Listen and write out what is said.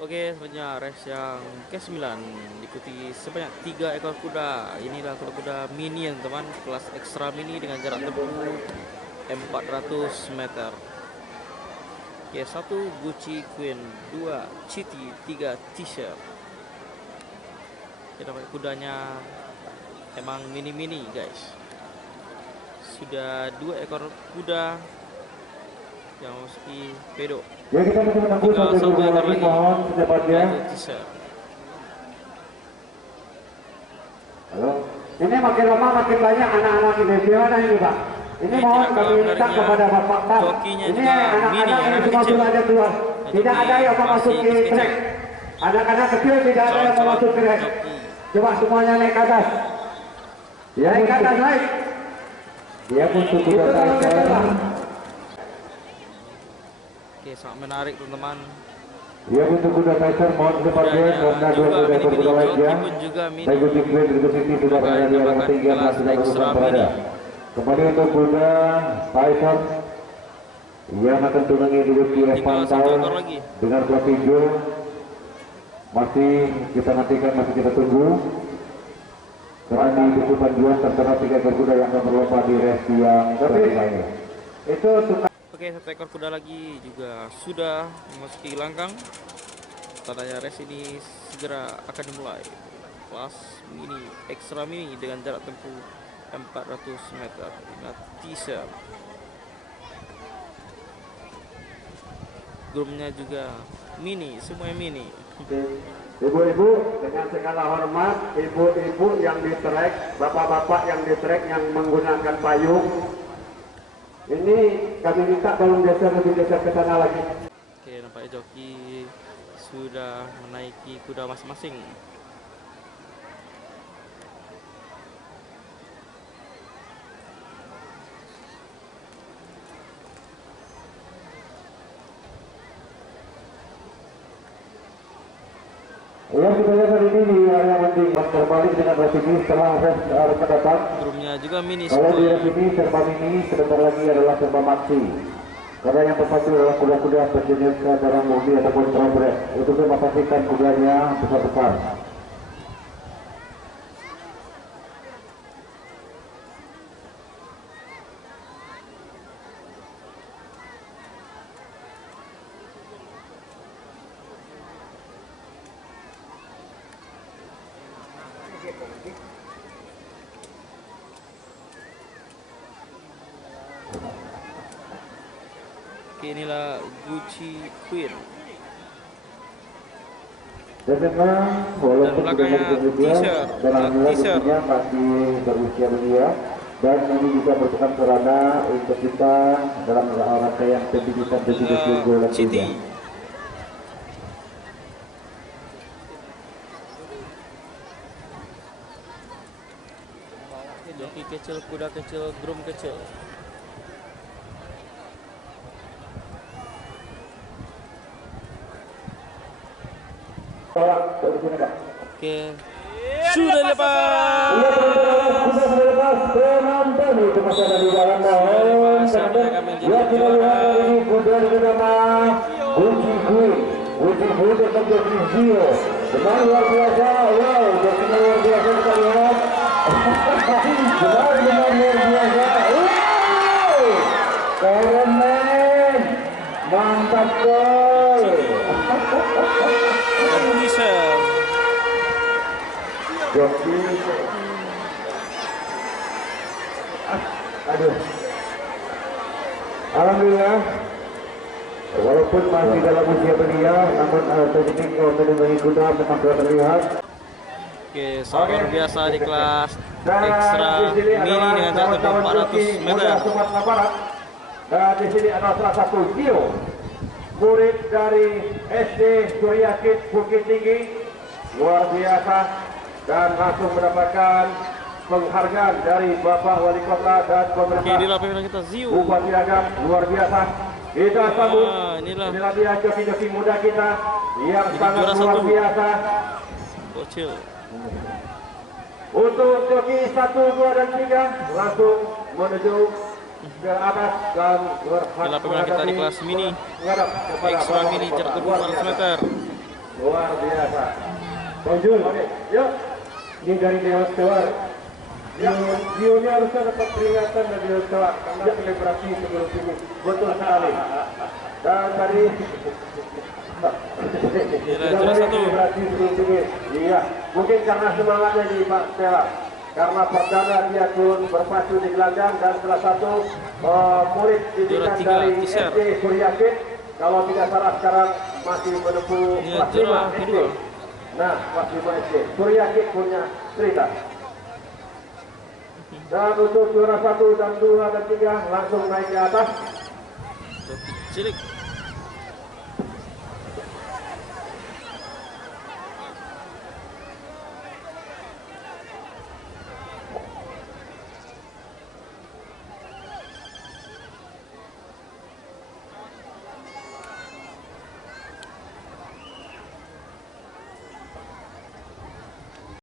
Oke, selanjutnya race yang ke-9 diikuti sebanyak 3 ekor kuda. Inilah kuda-kuda mini yang teman, kelas ekstra mini dengan jarak tempuh 400 meter. Oke, 1 Gucci Queen, 2 Chitty, 3 T-shirt. Kita pakai kudanya emang mini-mini guys. Sudah 2 ekor kuda yang meski pedo. Ya, kita masih menunggu Tinggal satu ekor lagi, lagi, mohon secepatnya. yaitu T-shirt. Halo. Ini makin lama makin banyak anak-anak ini. Gimana ini Pak? Ini mohon kami minta kepada Bapak Pak. Jokinya Ini juga anak-anak mini, ini anak semua kecil. sudah ada keluar. Tidak ada yang mau masuk ke trek. Anak-anak kecil tidak ada yang mau masuk ke trek. Coba semuanya naik ke atas. Ya, naik ke atas, naik. Dia pun cukup berkaitan. Oke, sangat menarik teman-teman. Dia untuk kuda Tyson mohon secepatnya karena dua kuda ekor kuda lainnya. Saya Gucci Queen River City sudah berada di arah ketinggian masih dalam urusan berada. Kembali untuk kuda Tyson yang akan tunangi dulu QS Pantau dengan plat hijau. Masih kita nantikan, masih kita tunggu. Karena di Dukupan Juan tertera 3 ekor kuda yang akan berlomba di race yang terakhir. Itu Oke, 1 ekor kuda lagi juga sudah memasuki langkang. Tandanya race ini segera akan dimulai. Kelas mini, ekstra mini dengan jarak tempuh 400 meter. Ingat T-shirt. Groomnya juga mini, semuanya mini. Ibu-ibu dengan segala hormat, ibu-ibu yang di trek, bapak-bapak yang di trek yang menggunakan payung, ini kami minta tolong lebih geser ke sana lagi. Oke, nampaknya joki sudah menaiki kuda masing-masing. Yang kita lihat hari ini di area penting terbalik dengan race ini setelah race akan datang. Groomnya juga mini. Kalau di race ini serba mini, sebentar lagi adalah serba maxi. Karena yang terpacu adalah kuda-kuda berjenis kendaraan mobil ataupun trobret. Untuk memastikan kudanya besar-besar. Oke, inilah Gucci Queen. Dan memang walaupun belakangnya T-shirt, dalam T-shirt masih berusia belia dan ini juga merupakan sarana untuk kita dalam rangkaian pendidikan dan City. Joki kecil, kuda kecil, groom kecil. Oke, sudah lepas. Sudah lepas penonton itu masih ada di dalam daun. Ya kita lihat ini kuda bernama Gucci Queen. Gucci Queen tetap jadi Zio. Memang luar biasa. Wow, jadi luar biasa kita lihat. Memang luar biasa. Wow, keren men. Mantap gol. Joki, aduh, alhamdulillah, walaupun masih dalam usia belia, namun teknik menunggangi kuda memang sudah terlihat. Oke, sangat luar biasa di kelas ekstra mini dengan jarak tempuh 400 meter. Dan di sini ada salah satu Gio, murid dari SD Suryakit Bukit Tinggi, luar biasa. Dan langsung mendapatkan penghargaan dari Bapak Wali Kota dan pemerintah. Oke, inilah pimpinan kita Zio. Bupati Agam, luar biasa. Kita sambut. Inilah dia joki-joki muda kita yang sangat luar biasa. Bocil. Untuk joki 1, 2, dan 3 langsung menuju ke atas dan inilah pimpinan kita di kelas mini, ekstra mini jarak tempuh 400 meter. luar biasa. Bonjol, yuk. Ini dari Dewas Tewar. Dionya harusnya dapat peringatan dari Dewas Tewar karena selebrasi sebelum ini. Betul sekali. Dan tadi juara satu. Iya, mungkin karena semangatnya di Pak Stella. Karena perdana dia turun berpacu di gelanggang dan salah satu murid didikan dari SD Suryakit. Kalau tidak salah sekarang masih menempuh kelas 5 SD. Nah, kelas 5 SD. Suryakit punya cerita. Dan untuk juara 1 dan 2 dan 3 langsung naik ke atas. Cilik